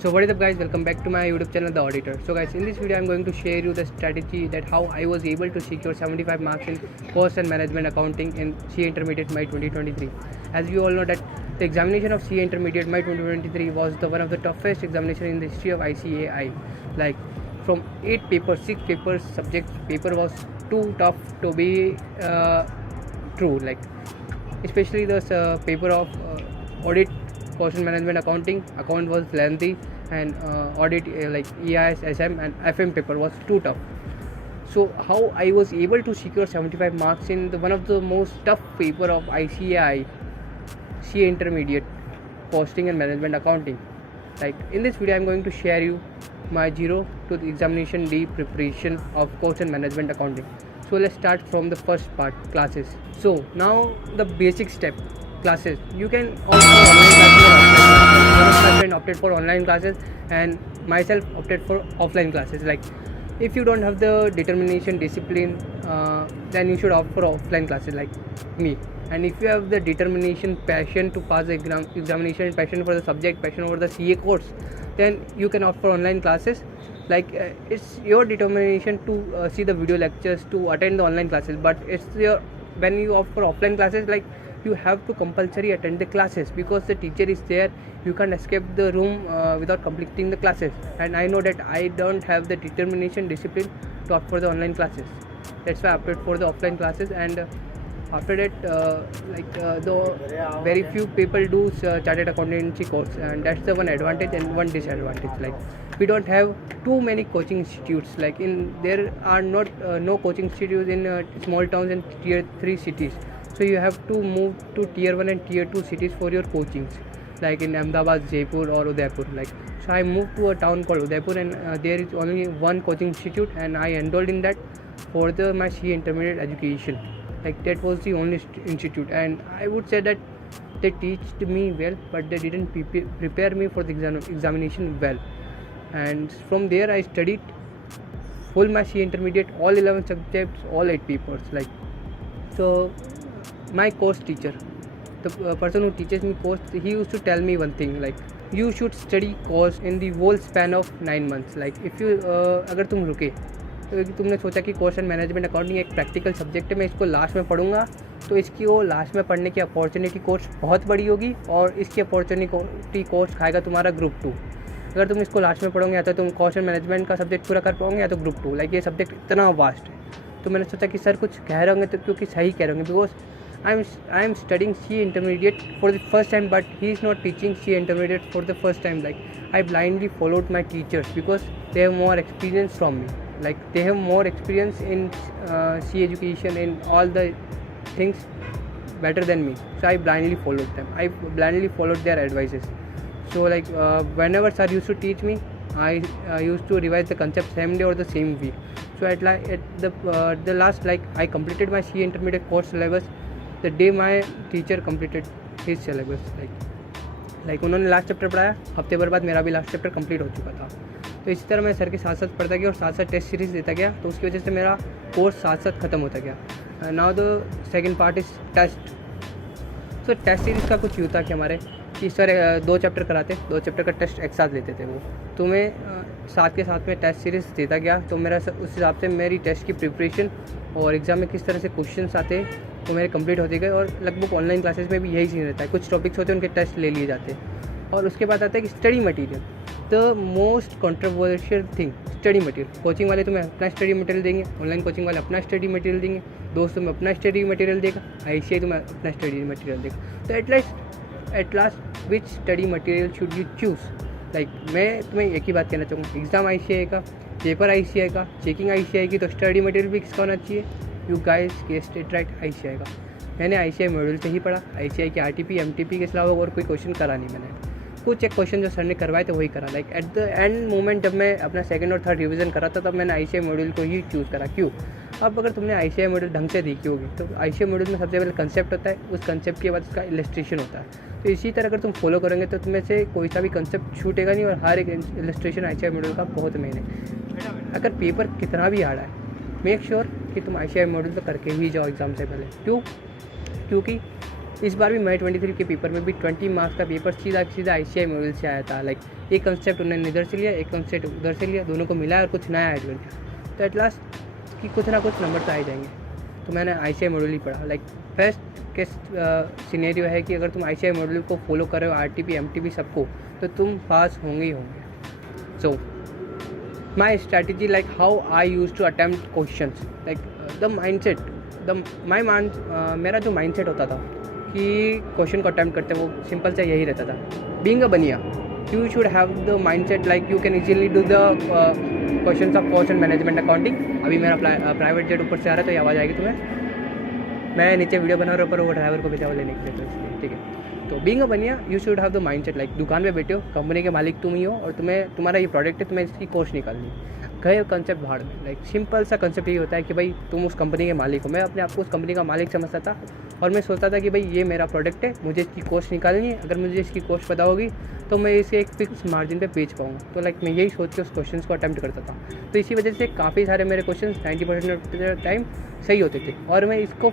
So what is up guys, welcome back to my YouTube channel The Auditor. So guys, in this video I'm going to share you the strategy that how I was able to secure 75 marks in cost and management accounting in CA Intermediate May 2023. As we all know that the examination of CA Intermediate May 2023 was the one of the toughest examination in the history of ICAI. Like from 8 papers, 6 papers, subject paper was too tough to be true. Like especially the paper of audit, cost and management accounting account was lengthy, and audit like EIS, SM and FM paper was too tough. So how I was able to secure 75 marks in one of the most tough paper of ICAI, CA Intermediate, costing and management accounting. Like in this video I'm going to share you my 0 to the examination D preparation of cost and management accounting. So let's start from the first part, classes. So now the basic step, classes. You can opt for online classes or offline classes. One of my friend opted for online classes and myself opted for offline classes. Like if you don't have the determination, discipline, then you should opt for offline classes like me. And if you have the determination, passion to pass the examination, passion for the subject, passion over the CA course, then you can opt for online classes. Like it's your determination to see the video lectures, to attend the online classes, but it's your, when you opt for offline classes, like you have to compulsory attend the classes because the teacher is there. You can't escape the room without completing the classes, and I know that I don't have the determination, discipline to opt for the online classes. That's why I opted for the offline classes. And after that, the very few people do chartered accountancy course, and that's the one advantage and one disadvantage. Like we don't have too many coaching institutes. Like there are not no coaching institutes in small towns and tier 3 cities. So you have to move to tier 1 and tier 2 cities for your coachings, like in Ahmedabad, Jaipur or Udaipur. Like so I moved to a town called Udaipur, and there is only one coaching institute, and I enrolled in that for my CA intermediate education. Like that was the only institute, and I would say that they taught me well, but they didn't prepare me for the examination well. And from there I studied full my CA intermediate, all 11 subjects, all 8 papers. Like so my course teacher, the person who teaches me course, he used to tell me one thing, like you should study course in the whole span of 9 months. Like if you अगर तुम रुके तो तुमने सोचा कि course and management accounting एक practical subject है, मैं इसको लास्ट में पढ़ूंगा, तो इसकी वो लास्ट में पढ़ने की अपॉर्चुनिटी कोर्स बहुत बड़ी होगी, और इसकी अपॉर्चुनिटी कोर्स खाएगा तुम्हारा ग्रुप 2। अगर तुम इसको लास्ट में पढ़ोगे या तो तुम कोर्स एंड मैनेजमेंट का सब्जेक्ट पूरा कर पाओगे, या तो ग्रुप 2। लाइक ये सब्जेक्ट इतना वास्ट है। तो मैंने सोचा कि सर कुछ कह रहे होंगे तो क्योंकि सही कह रहे होंगे, because I am studying CA intermediate for the first time, but he is not teaching CA intermediate for the first time. Like I blindly followed my teachers because they have more experience from me. Like they have more experience in CA education, in all the things better than me. So I blindly followed them. I blindly followed their advices. So like whenever sir used to teach me, I used to revise the concept same day or the same week. So at the last, like I completed my CA intermediate course syllabus the day my teacher completed his syllabus. Like उन्होंने last chapter पढ़ाया, हफ्ते भर बाद मेरा भी last chapter complete हो चुका था। तो इसी तरह मैं सर के साथ साथ पढ़ता गया और साथ साथ टेस्ट सीरीज़ देता गया, तो उसकी वजह से मेरा कोर्स साथ साथ ख़त्म होता गया। Now the second part is test. तो टेस्ट सीरीज़ का कुछ यूँ था कि हमारे कि सर 2 चैप्टर कराते, 2 चैप्टर का टेस्ट एक साथ लेते थे वो, तो मैं साथ के साथ में टेस्ट सीरीज़ देता गया। तो मेरा उस हिसाब से मेरी टेस्ट की प्रिपरेशन और एग्ज़ाम में किस तरह से क्वेश्चंस आते तो मेरे कंप्लीट होते गए। और लगभग ऑनलाइन क्लासेस में भी यही सीन रहता है, कुछ टॉपिक्स होते हैं उनके टेस्ट ले लिए जाते हैं। और उसके बाद आता है कि study material, the most controversial thing, study material. Coaching वाले तुम्हें अपना स्टडी मटेरियल देंगे, ऑनलाइन कोचिंग वाले अपना स्टडी मटेरियल देंगे, दोस्त तुम्हें अपना स्टडी मटेरियल देगा, ICAI तुम्हें अपना स्टडी मटेरियल देगा। तो at last which study material should you choose? Like मैं तुम्हें एक ही बात कहना चाहूँगा, एग्ज़ाम ICAI का, पेपर ICAI का, चेकिंग ICAI की, तो स्टडी मटेरियल भी किसका होना चाहिए? You guys guessed it right, ICAI का। मैंने ICAI मॉड्यूल से ही पढ़ा, ICAI के RTP MTP के अलावा और कोई क्वेश्चन करा नहीं मैंने। कुछ एक क्वेश्चन जो सर ने करवाए थे वही करा। Like at the end moment जब मैं अपना सेकंड और थर्ड रिवीजन करा था, तब मैंने ICAI मॉड्यूल को ही चूज़ करा। क्यों? अब अगर तुमने ICAI मॉड्यूल ढंग से देखी होगी तो ICAI मॉड्यूल में सबसे पहले कंसेप्ट होता है, उस कंसेप्ट के बाद उसका इलस्ट्रेशन होता है। तो इसी तरह अगर तुम फॉलो करोगे तो तुम्हें से कोई सा भी कंसेप्ट छूटेगा नहीं, और हर एक इलस्ट्रेशन ICAI मॉड्यूल का बहुत मेन है। अगर पेपर कितना भी हार्ड है, मेक श्योर कि तुम ICAI मॉड्यूल तो करके ही जाओ एग्ज़ाम से पहले। क्यों? क्योंकि इस बार भी मई 23 के पेपर में भी 20 मार्क्स का पेपर सीधा ICAI मॉडल से आया था। लाइक एक कंसेप्ट उन्होंने इधर से लिया, एक कंसेप्ट उधर से लिया, दोनों को मिला और कुछ नया ऐड कर दिया, तो एट लास्ट कि कुछ ना कुछ नंबर तो आ ही जाएंगे। तो मैंने ICAI मॉडल ही पढ़ा। लाइक फर्स्ट केस सिनेरियो है कि अगर तुम ICAI मॉडल को फॉलो कर रहे हो, RTP MTP सबको, तो तुम पास होंगे ही होंगे। So my strategy, like how I use to attempt question, like the mindset, मेरा जो माइंडसेट होता था कि क्वेश्चन को अटैम्प्ट करते हैं वो सिंपल सा यही रहता था, बीइंग अ बनिया you should have the mindset like you can easily do the question of cost and management accounting. अभी मेरा प्राइवेट जेट ऊपर से आ रहा है तो ये आवाज़ आएगी तुम्हें। मैं नीचे वीडियो बना रहा हूँ पर वो ड्राइवर को भेजा लेने के लिए, तो इसलिए ठीक है। तो बीइंग अ बनिया you should have the mindset, like दुकान पे बैठे हो, कंपनी के मालिक तुम ही हो और तुम्हारा ये प्रोडक्ट है, तुम्हें इसकी कॉस्ट निकालनी। गए कंसेप्ट भाड़ में। लाइक सिंपल सा कंसेप्ट ये होता है कि भाई तुम उस कंपनी के मालिक हो। मैं अपने आप को उस कंपनी का मालिक समझता था और मैं सोचता था कि भाई ये मेरा प्रोडक्ट है, मुझे इसकी कॉस्ट निकालनी है, अगर मुझे इसकी कॉस्ट पता होगी तो मैं इसे एक फिक्स मार्जिन पे बेच पाऊँगा। तो लाइक मैं यही सोच के उस क्वेश्चन को अटैम्प्ट करता था। तो इसी वजह से काफ़ी सारे मेरे क्वेश्चन 90% ऑफ टाइम सही होते थे और मैं इस पर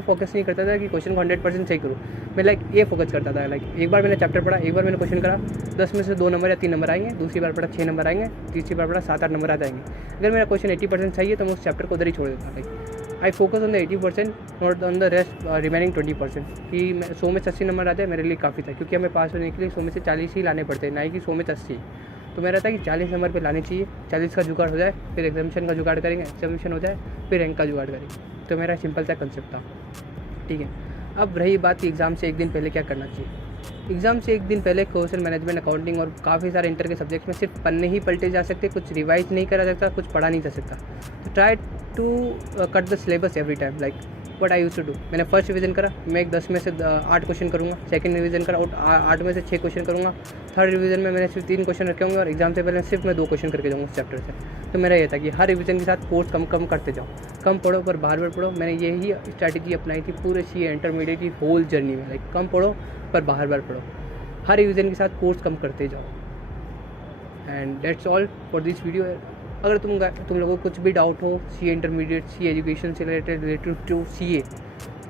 फोकस नहीं करता था कि क्वेश्चन को 100% सही करूँ। मैं लाइक ये फोकस करता था, लाइक एक बार मैंने चैप्टर पढ़ा, एक बार मैंने क्वेश्चन करा, 10 में से 2 नंबर या 3 नंबर आएंगे, दूसरी बार पढ़ा 6 नंबर आएंगे, तीसरी बार पढ़ा 7-8 नंबर आ जाएंगे। अगर मेरा क्वेश्चन 80% सही है तो मैं उस चैप्टर को उधर ही छोड़ देता। Like I focus on the 80%, not on the rest remaining 20%। कि 100 में 80 नंबर आ जाए मेरे लिए काफ़ी था, क्योंकि हमें पास होने के लिए 100 में से 40 ही लाने पड़ते हैं, ना कि 100 में 80। तो मेरा था कि 40 नंबर पे लाने चाहिए, 40 का जुगाड़ हो जाए, फिर एग्जामिशन का जुगाड़ करेंगे, एग्जामिशन हो जाए फिर रैंक का जुगाड़ करेंगे। तो मेरा सिंपल सा कंसेप्ट था, ठीक है। अब रही बात कि एग्ज़ाम से एक दिन पहले क्या करना चाहिए। एग्ज़ाम से एक दिन पहले कोर्स मैनेजमेंट अकाउंटिंग और काफ़ी सारे इंटर के सब्जेक्ट्स में सिर्फ पन्ने ही पलटे जा सकते, कुछ रिवाइज नहीं करा सकता, कुछ पढ़ा नहीं जा सकता। तो try to cut the syllabus every time. Like what I used to do, मैंने फर्स्ट रिवीजन करा, मैं 10 में से 8 क्वेश्चन करूँगा। सेकंड रिवीजन करा, 8 में से 6 क्वेश्चन करूँगा। थर्ड रिवीजन में मैंने सिर्फ 3 क्वेश्चन रखे होंगे और एग्जाम से पहले सिर्फ मैं 2 क्वेश्चन करके जाऊँगा उस चैप्टर से। तो मेरा ये था कि हर रिवीजन के साथ कोर्स कम करते जाओ, कम पढ़ो पर बार बार पढ़ो। मैंने यही स्ट्रैटेजी अपनाई थी पूरे CA इंटरमीडिएट की होल जर्नी में। लाइक कम पढ़ो पर बार बार पढ़ो, हर रिवीजन के साथ कोर्स कम करते जाओ। And that's all for this video. अगर तुम लोगों को कुछ भी डाउट हो CA इंटरमीडिएट, CA एजुकेशन से रिलेटेड टू CA,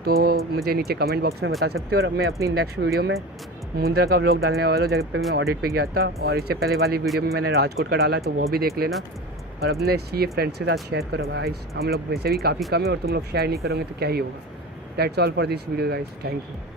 तो मुझे नीचे कमेंट बॉक्स में बता सकते हो। और मैं अपनी नेक्स्ट वीडियो में मुंद्रा का व्लॉग डालने वाला हूँ, जगह पे मैं ऑडिट पे गया था, और इससे पहले वाली वीडियो में मैंने राजकोट का डाला, तो वो भी देख लेना। और अपने CA फ्रेंड्स के साथ शेयर करो गाइस, हम लोग वैसे भी काफ़ी कम है और तुम लोग शेयर नहीं करोगे तो क्या ही होगा। That's all for this video guys, thank you.